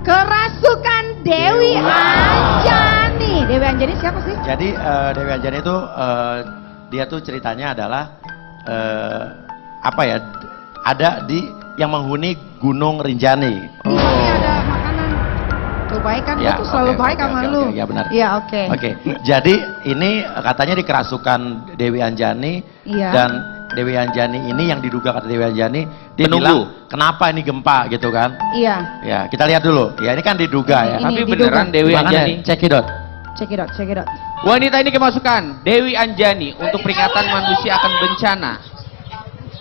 Kerasukan Dewi Anjani. Dewi Anjani siapa sih? Jadi Dewi Anjani itu dia tuh ceritanya adalah apa ya? Ada di yang menghuni Gunung Rinjani. Di sana ada makanan kebaikan, Ya, itu selalu oke, baik oke, sama oke, lu. oke, ya benar. Iya, oke. Oke, jadi ini katanya di kerasukan Dewi Anjani Iya. dan Dewi Anjani ini yang diduga kata Dewi Anjani dia Penunggu. bilang kenapa ini gempa gitu kan? Iya. Ya kita lihat dulu. Ya ini kan diduga ya. Ini Tapi diduga. beneran Dewi Makanya, Anjani. cekidot. Check it out, check it out. Wanita ini kemasukan Dewi Anjani untuk peringatan manusia akan bencana.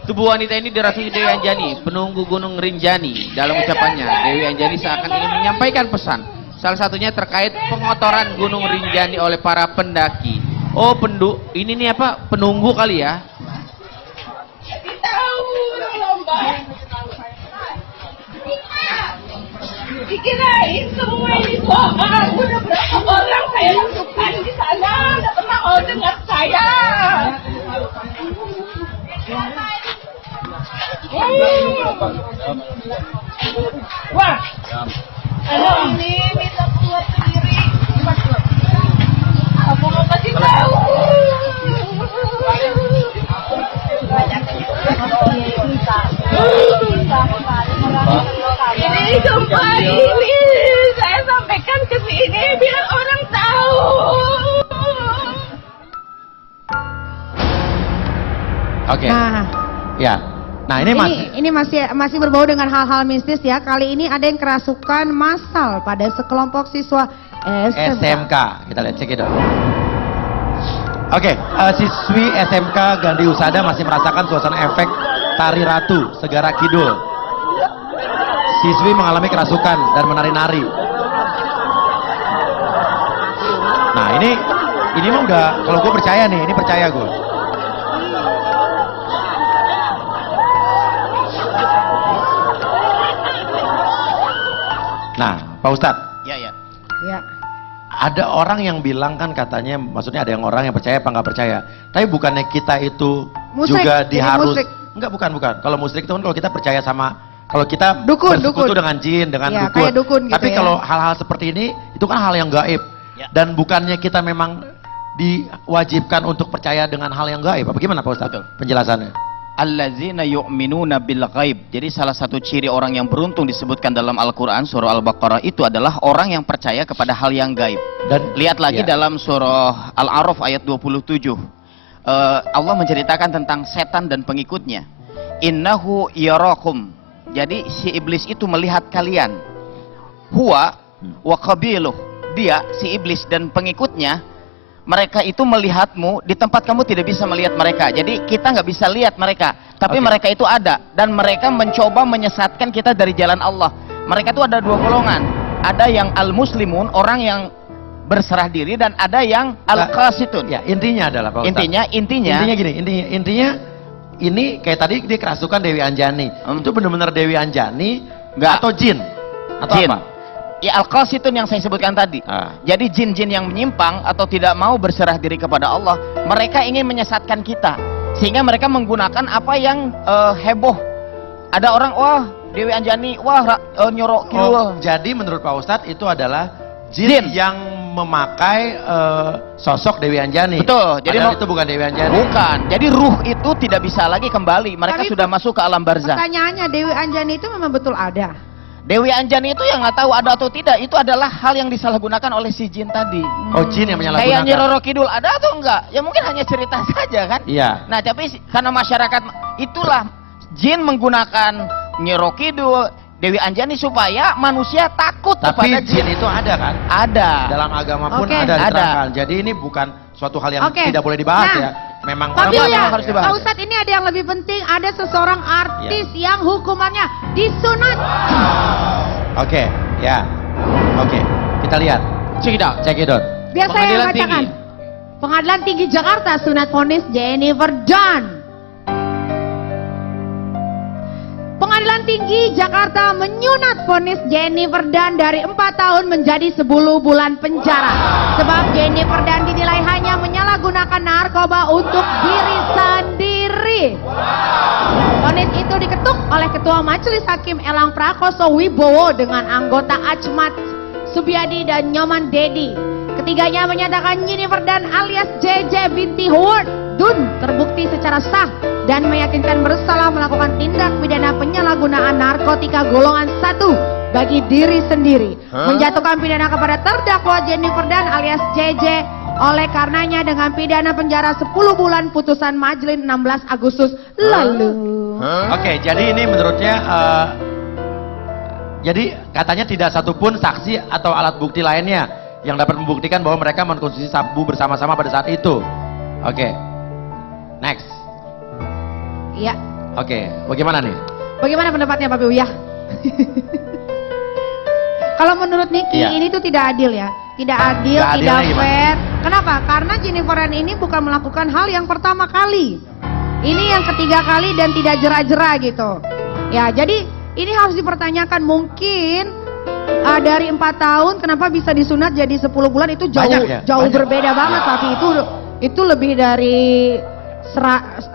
Tubuh wanita ini dirasuki Dewi Anjani, penunggu Gunung Rinjani. Dalam ucapannya, Dewi Anjani seakan ingin menyampaikan pesan. Salah satunya terkait pengotoran Gunung Rinjani oleh para pendaki. Oh, ini nih apa? Penunggu kali ya? Dikirain semua ini bohong. Udah berapa orang saya masukkan di sana, nggak pernah mau dengar saya. Wah, kalau ini minta keluar sendiri. Aku mau kasih tahu. Ini gempa ini saya sampaikan ke sini biar orang tahu. Oke. Nah, Ya. Nah ini mas. ini masih berbau dengan hal-hal mistis ya. Kali ini ada yang kerasukan massal pada sekelompok siswa SMK. SMK. Kita lihat cekidot. Oke, siswi SMK Gandhi Husada masih merasakan suasana efek tari ratu Segara Kidul. Siswi mengalami kerasukan dan menari-nari. Nah ini mah udah, kalau gue percaya nih, ini percaya gue. Nah, Pak Ustadz, Ya. Ya. ada orang yang bilang kan katanya, maksudnya ada yang orang yang percaya apa nggak percaya. Tapi bukannya kita itu Musyrik, juga jadi diharus. musyrik. Enggak, bukan. Kalau musyrik itu kan kalau kita percaya sama, kalau kita Dukun, bersekutu dukun. dengan jin, dengan Ya, dukun. kayak dukun gitu Tapi ya. kalau hal-hal seperti ini, itu kan hal yang gaib. Ya. Dan bukannya kita memang diwajibkan untuk percaya dengan hal yang gaib. Apa gimana Pak Ustadz? Betul. Penjelasannya. Allazina yu'minuna bil ghaib. Jadi salah satu ciri orang yang beruntung disebutkan dalam Al-Quran surah Al-Baqarah itu adalah orang yang percaya kepada hal yang gaib. Dan Lihat lagi ya. dalam surah Al-A'raf ayat 27. Allah menceritakan tentang setan dan pengikutnya. Innahu yarakum. Jadi si iblis itu melihat kalian. Huwa wa qabiluh. Dia si iblis dan pengikutnya, mereka itu melihatmu di tempat kamu tidak bisa melihat mereka. Jadi kita nggak bisa lihat mereka, tapi Oke. mereka itu ada dan mereka mencoba menyesatkan kita dari jalan Allah. Mereka itu ada dua golongan. Ada yang al-muslimun, orang yang berserah diri, dan ada yang al-qasitun. Ya, intinya adalah Pak Ustadz. Intinya gini, intinya ini kayak tadi dia kerasukan Dewi Anjani. Itu benar-benar Dewi Anjani Enggak. atau jin? Atau jin. apa? Ya al-qasitun yang saya sebutkan tadi. Ah. Jadi jin-jin yang menyimpang atau tidak mau berserah diri kepada Allah, mereka ingin menyesatkan kita. Sehingga mereka menggunakan apa yang heboh. Ada orang, wah Dewi Anjani, wah nyorok kidul. Oh, jadi menurut Pak Ustadz itu adalah jin, Jin. yang memakai sosok Dewi Anjani. Betul. Jadi Padahal itu bukan Dewi Anjani. bukan. Jadi ruh itu tidak bisa lagi kembali. Mereka Tapi sudah masuk ke alam barzah. Pertanyaannya, Dewi Anjani itu memang betul ada? Dewi Anjani itu yang nggak tahu ada atau tidak, itu adalah hal yang disalahgunakan oleh si jin tadi. Oh, jin yang Kayak menyalahgunakan. Nyi Roro Kidul ada atau enggak? Ya mungkin hanya cerita saja kan. Iya. Nah tapi karena masyarakat itulah jin menggunakan Nyi Roro Kidul, Dewi Anjani supaya manusia takut Tapi kepada jin jin. itu ada kan? Ada. Dalam agama pun Oke. ada Ada. diterangkan. Jadi ini bukan suatu hal yang Oke. tidak boleh dibahas Nah, ya. Memang Tapi Kenapa ya, harus dibahas? Pak Ustadz, ini ada yang lebih penting. Ada seseorang artis yang hukumannya disunat. Oke, ya. Oke, kita lihat. Cekidot. Cekidot. Biar saya Pengadilan bacakan. Tinggi. Pengadilan Tinggi Jakarta sunat vonis Jennifer Dunn. Pengadilan Tinggi Jakarta menyunat vonis Jennifer Dunn dari 4 tahun menjadi 10 bulan penjara. Sebab Jennifer Dunn dinilai hanya menyalahgunakan narkoba untuk diri sendiri. Vonis itu diketuk oleh Ketua Majelis Hakim Elang Prakoso Wibowo dengan anggota Achmat Subiadi dan Nyoman Dedi. Ketiganya menyatakan Jennifer Dan alias JJ binti Howard Dun terbukti secara sah dan meyakinkan bersalah melakukan tindak pidana penyalahgunaan narkotika golongan 1 bagi diri sendiri. Menjatuhkan pidana kepada terdakwa Jennifer Dan alias JJ oleh karenanya dengan pidana penjara 10 bulan putusan majelis 16 Agustus lalu. Oke, jadi ini menurutnya jadi katanya tidak satupun saksi atau alat bukti lainnya yang dapat membuktikan bahwa mereka mengkonsumsi sabu bersama-sama pada saat itu. Oke, next. Iya. Oke, bagaimana nih? Bagaimana pendapatnya Pak Uya? Kalau menurut Niki Iya. ini tuh tidak adil ya. Tidak adil, Nggak tidak adilnya gimana? fair. Kenapa? Karena Jennifer Dan ini bukan melakukan hal yang pertama kali. Ini yang ketiga kali dan tidak jera-jera gitu. Ya, jadi ini harus dipertanyakan mungkin dari 4 tahun kenapa bisa disunat jadi 10 bulan itu jauh Banyak ya? jauh Banyak. berbeda banget tapi itu lebih dari 95%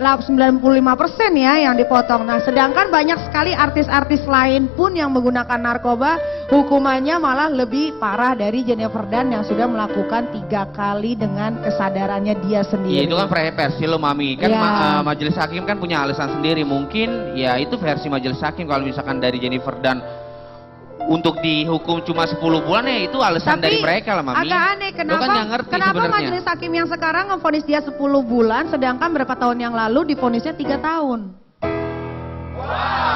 ya yang dipotong. Nah, sedangkan banyak sekali artis-artis lain pun yang menggunakan narkoba hukumannya malah lebih parah dari Jennifer Dan yang sudah melakukan 3 kali dengan kesadarannya dia sendiri. Iya itu kan versi lo Mami kan Ya. majelis hakim kan punya alasan sendiri mungkin ya itu versi majelis hakim kalau misalkan dari Jennifer Dan untuk dihukum cuma 10 bulan ya itu alasan dari mereka lah Mami. Agak aneh Lo kenapa kan nggak ngerti kenapa sebenarnya. majelis hakim yang sekarang memvonis dia 10 bulan sedangkan berapa tahun yang lalu divonisnya 3 tahun.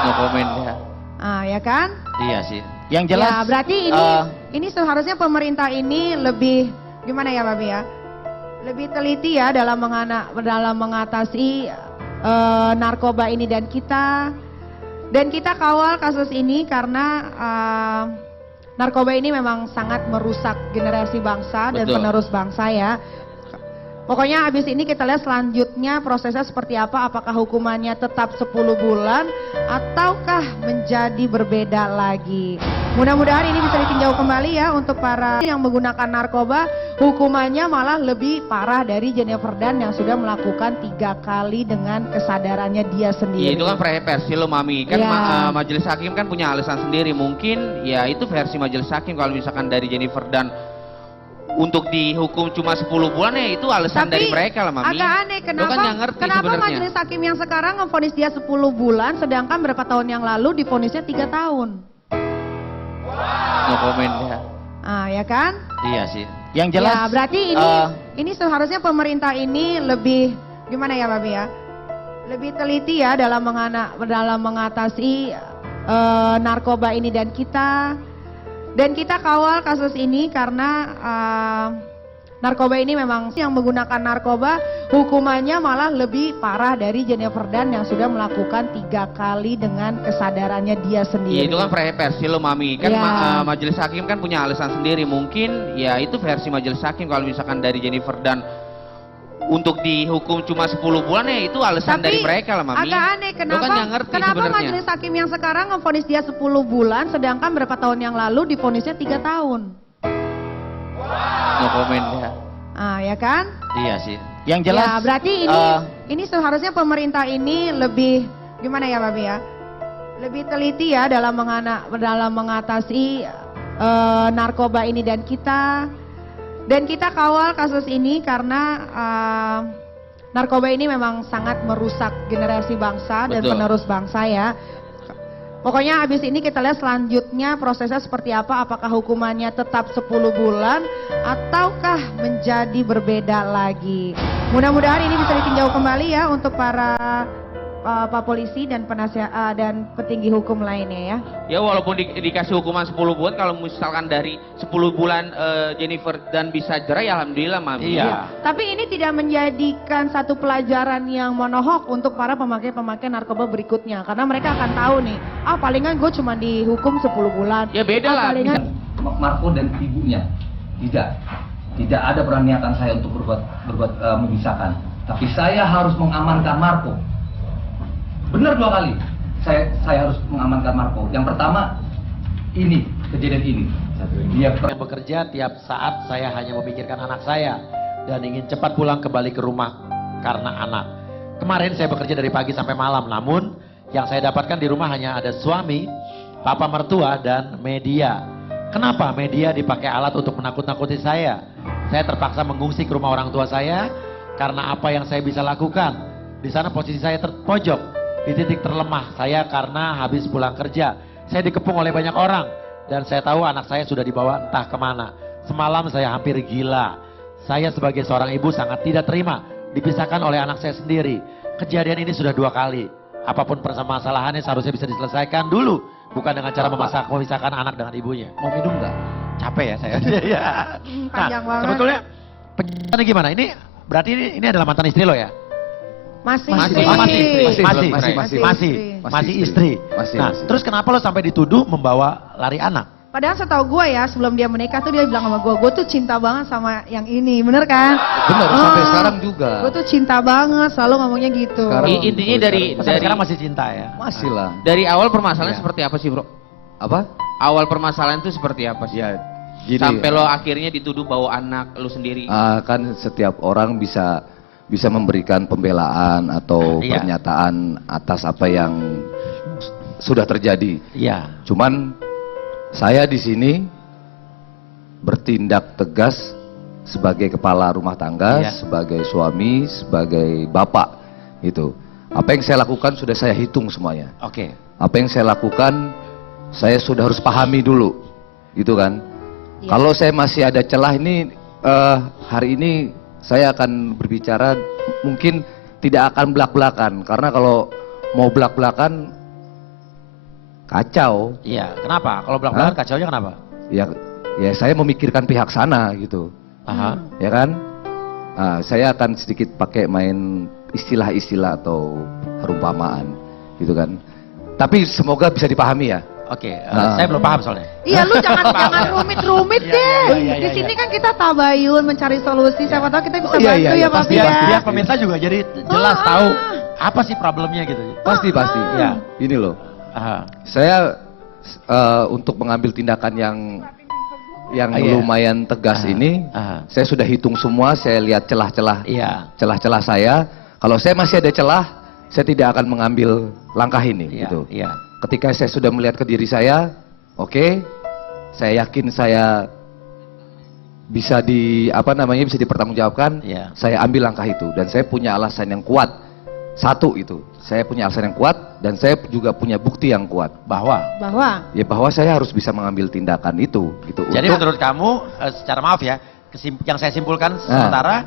No komen ya. Ah, ya kan? Iya sih. Yang jelas Ya, berarti ini seharusnya pemerintah ini lebih gimana ya, Babi ya? Lebih teliti ya dalam mengatasi narkoba ini dan kita kawal kasus ini karena narkoba ini memang sangat merusak generasi bangsa dan Betul. penerus bangsa ya. Pokoknya habis ini kita lihat selanjutnya prosesnya seperti apa, apakah hukumannya tetap 10 bulan ataukah menjadi berbeda lagi. Mudah-mudahan ini bisa ditinjau kembali ya untuk para yang menggunakan narkoba hukumannya malah lebih parah dari Jennifer Dan yang sudah melakukan 3 kali dengan kesadarannya dia sendiri. Iya itu kan versi lo Mami kan Ya. majelis hakim kan punya alasan sendiri mungkin ya itu versi majelis hakim kalau misalkan dari Jennifer Dan untuk dihukum cuma 10 bulan ya itu alasan dari mereka lah Mami. Agak aneh Lo kan nggak ngerti kenapa sebenarnya. majelis hakim yang sekarang memvonis dia 10 bulan sedangkan berapa tahun yang lalu divonisnya 3 tahun. No komen ya. Ah, ya kan? Iya sih. yang jelas Ya, berarti ini seharusnya pemerintah ini lebih gimana ya, Babi ya? Lebih teliti ya dalam mengatasi narkoba ini dan kita kawal kasus ini karena narkoba ini memang yang menggunakan narkoba hukumannya malah lebih parah dari Jennifer Dan yang sudah melakukan 3 kali dengan kesadarannya dia sendiri. Iya itu kan versi lo Mami kan Ya. majelis hakim kan punya alasan sendiri mungkin ya itu versi majelis hakim kalau misalkan dari Jennifer Dan untuk dihukum cuma 10 bulan ya itu alasan dari mereka lah Mami. Agak aneh Lo kan nggak ngerti kenapa sebenarnya. majelis hakim yang sekarang memvonis dia 10 bulan sedangkan berapa tahun yang lalu divonisnya 3 tahun. No komen ya. Ah, ya kan? Iya sih. yang jelas Ya, berarti ini seharusnya pemerintah ini lebih gimana ya, Babi ya? Lebih teliti ya dalam mengatasi narkoba ini dan kita kawal kasus ini karena narkoba ini memang sangat merusak generasi bangsa dan Betul. penerus bangsa ya. Pokoknya habis ini kita lihat selanjutnya prosesnya seperti apa, apakah hukumannya tetap 10 bulan ataukah menjadi berbeda lagi. Mudah-mudahan ini bisa ditinjau kembali ya untuk para Pak Polisi dan penasihat dan petinggi hukum lainnya ya. Ya walaupun dikasih hukuman 10 bulan kalau misalkan dari 10 bulan Jennifer Dan bisa jerah ya alhamdulillah Mami. Iya. Tapi ini tidak menjadikan satu pelajaran yang monohok untuk para pemakai narkoba berikutnya. Karena mereka akan tahu nih, palingan gue cuma dihukum 10 bulan. Ya beda lah. Palingan Marco dan ibunya tidak ada pernah niatan saya untuk berbuat memisahkan, tapi saya harus mengamankan Marco. Benar 2 kali saya harus mengamankan Marco. Yang pertama ini kejadian ini dia Yang bekerja tiap saat saya hanya memikirkan anak saya dan ingin cepat pulang kembali ke rumah karena anak. Kemarin saya bekerja dari pagi sampai malam, namun Yang saya dapatkan di rumah hanya ada suami, papa mertua, dan media. Kenapa media dipakai alat untuk menakut-nakuti saya? Saya terpaksa mengungsi ke rumah orang tua saya karena apa yang saya bisa lakukan. Di sana posisi saya terpojok, di titik terlemah saya karena habis pulang kerja. Saya dikepung oleh banyak orang dan saya tahu anak saya sudah dibawa entah kemana. Semalam saya hampir gila. Saya sebagai seorang ibu sangat tidak terima dipisahkan oleh anak saya sendiri. Kejadian ini sudah 2 kali. Apapun permasalahannya seharusnya bisa diselesaikan dulu, bukan dengan cara memisahkan anak dengan ibunya. Mau minum nggak? Capek ya saya. Iya. Panjang banget. Sebetulnya penjelasannya gimana? Ini berarti ini adalah mantan istri lo ya? Masih Masih istri. Nah, terus kenapa lo sampai dituduh membawa lari anak? Padahal setahu gue ya, sebelum dia menikah tuh dia bilang sama gue tuh cinta banget sama yang ini, bener kan? Bener, sampai sekarang juga. Gue tuh cinta banget, selalu ngomongnya gitu. Sekarang- Intinya Sampai sekarang masih cinta ya? Masih lah. dari awal permasalahan Iya. seperti apa sih, Bro? Apa? Awal permasalahan itu seperti apa sih? Ya, gini. Sampai lo akhirnya dituduh bawa anak lo sendiri. Kan setiap orang bisa memberikan pembelaan atau Iya. pernyataan atas apa yang sudah terjadi. Iya. Cuman saya di sini bertindak tegas sebagai kepala rumah tangga, Iya. sebagai suami, sebagai bapak gitu. Apa yang saya lakukan sudah saya hitung semuanya. Oke. Apa yang saya lakukan saya sudah harus pahami dulu, gitu kan. Iya. Kalau saya masih ada celah ini, hari ini saya akan berbicara mungkin tidak akan belak-belakan, karena kalau mau belak-belakan kacau. Iya. Kenapa? Kalau belak-belakan kacaunya kenapa? Ya saya memikirkan pihak sana gitu, Aha. ya kan. Saya akan sedikit pakai main istilah-istilah atau perumpamaan, gitu kan. Tapi semoga bisa dipahami ya. Oke. Saya belum paham soalnya. Iya, lu jangan rumit-rumit Iya, deh. iya, Di sini kan kita tabayun mencari solusi. Siapa tahu kita bisa Oh, iya, bantu iya, ya, iya, Papi pasti, ya. pasti. Biar pemirsa juga jadi jelas tahu apa sih problemnya gitu. Pasti. Iya. Ini loh. Aha. Saya untuk mengambil tindakan yang Iya. lumayan tegas Aha, ini, aha. saya sudah hitung semua, saya lihat celah-celah Iya. celah-celah saya. Kalau saya masih ada celah, saya tidak akan mengambil langkah ini Iya. gitu. Iya. Ketika saya sudah melihat ke diri saya, oke, saya yakin saya bisa bisa dipertanggungjawabkan, Iya. saya ambil langkah itu dan saya punya alasan yang kuat. Satu itu, saya punya alasan yang kuat dan saya juga punya bukti yang kuat Bahwa. bahwa saya harus bisa mengambil tindakan itu gitu. Jadi untuk- menurut kamu, secara maaf ya, yang saya simpulkan sementara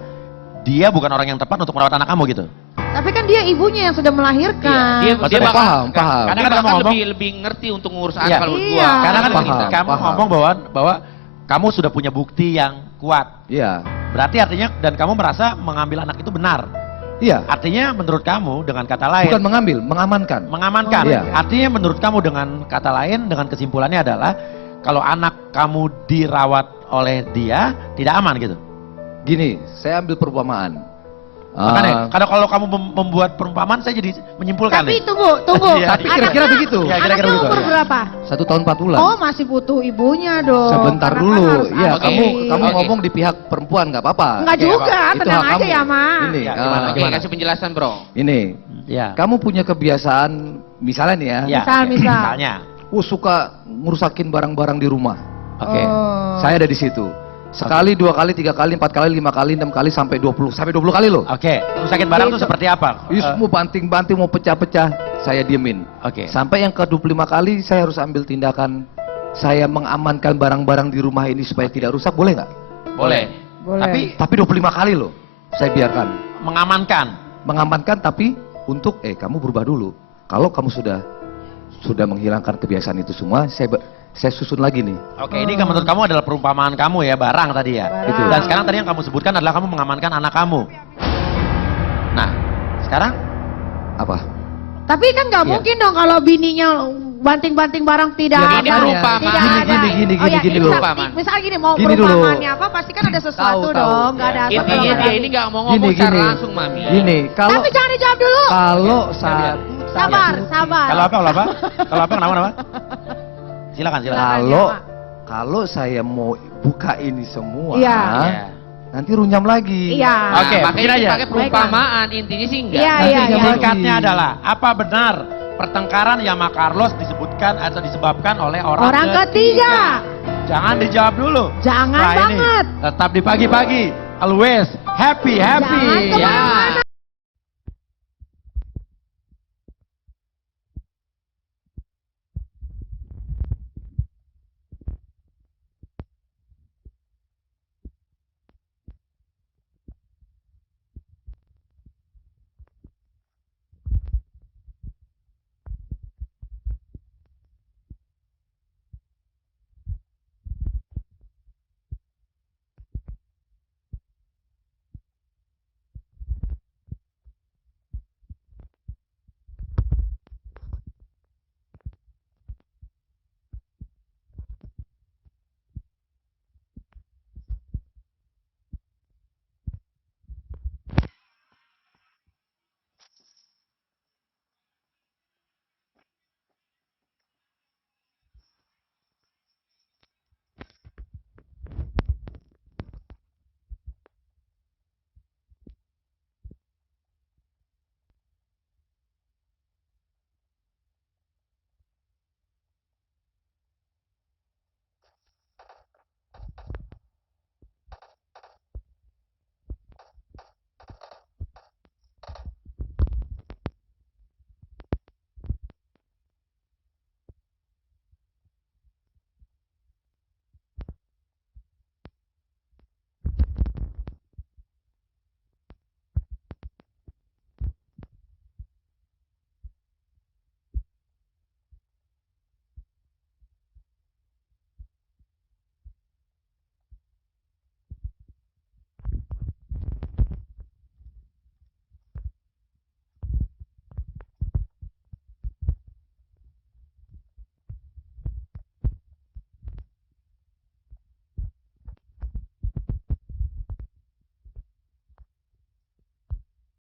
dia bukan orang yang tepat untuk merawat anak kamu gitu. Tapi kan dia ibunya yang sudah melahirkan. Dia Maksudnya bakal paham. Karena dia kan kamu bakal ngomong- lebih ngerti untuk ngurus Iya. anak kalau menurut gua. Iya. Karena kan Paham, kamu paham. ngomong bahwa kamu sudah punya bukti yang kuat. Iya, Berarti artinya dan kamu merasa mengambil anak itu benar. iya. Artinya menurut kamu dengan kata lain Bukan mengambil, mengamankan. mengamankan. Iya. Artinya menurut kamu dengan kata lain dengan kesimpulannya adalah kalau anak kamu dirawat oleh dia tidak aman gitu. Gini, saya ambil perumpamaan. Makanya kalau kamu membuat perumpamaan saya jadi menyimpulkan Tapi nih. tunggu. Iya. Tapi kira-kira Anaknya- begitu. Iya, kira-kira Anaknya begitu, umur iya. berapa? 1 tahun 4 bulan. Oh, masih butuh ibunya dong. Sebentar Karena kan dulu. harus Ya, asli. kamu Oke. ngomong di pihak perempuan nggak apa-apa. Enggak Oke, juga, Itu tenang hak aja kamu. ya, Ma. Ini, Ya, gimana, Oke, gimana? kasih penjelasan, Bro. ini. Iya. Kamu punya kebiasaan, misalnya nih ya, Iya. Misal. Misalnya. suka ngerusakin barang-barang di rumah. Oke. Oh. Saya ada di situ. Sekali, 2 kali, 3 kali, 4 kali, 5 kali, 6 kali, sampai 20 kali loh. Oke. Rusakin barang itu seperti apa? Mau banting-banting, mau pecah-pecah, saya diemin. Oke. Sampai yang ke-25 kali saya harus ambil tindakan, saya mengamankan barang-barang di rumah ini supaya tidak rusak, boleh nggak? Boleh. Boleh. Tapi 25 kali loh, saya biarkan. Mengamankan. Tapi untuk, kamu berubah dulu. Kalau kamu sudah menghilangkan kebiasaan itu semua, saya susun lagi nih. Oke, ini kan menurut kamu adalah perumpamaan kamu ya, barang tadi ya. Barang. Itu. Dan sekarang tadi yang kamu sebutkan adalah kamu mengamankan anak kamu. Nah, sekarang Apa? Tapi kan nggak Iya. mungkin dong kalau bininya banting-banting barang tidak Ya, ada. ini perumpamaan. Tidak Gini, ada. gini, gini, Oh ya, gini misal- dulu. Misal gini, mau Gini dulu. perumpamaannya apa, pasti kan ada sesuatu Tahu. dong. Nggak ada asal Intinya kalau dia nggak ini ada. nggak mau ngomong secara langsung, Mami. Gini, kalau Tapi jangan dijawab dulu. saat Sabar. kalau apa? Kalau apa kenapa? Silakan. kalau saya mau buka ini semua, Iya. Iya. nanti runyam lagi. Iya. Oke, makanya begini aja. pakai perumpamaan, intinya sih enggak. Iya, Nanti iya, runyam iya. lagi. Singkatnya adalah apa benar pertengkaran Yama Carlos disebutkan atau disebabkan oleh orang, Orang ketiga. Jangan dijawab dulu. Jangan Setelah ini, banget. tetap di pagi-pagi. Always happy. Jangan Ya. kemana-mana.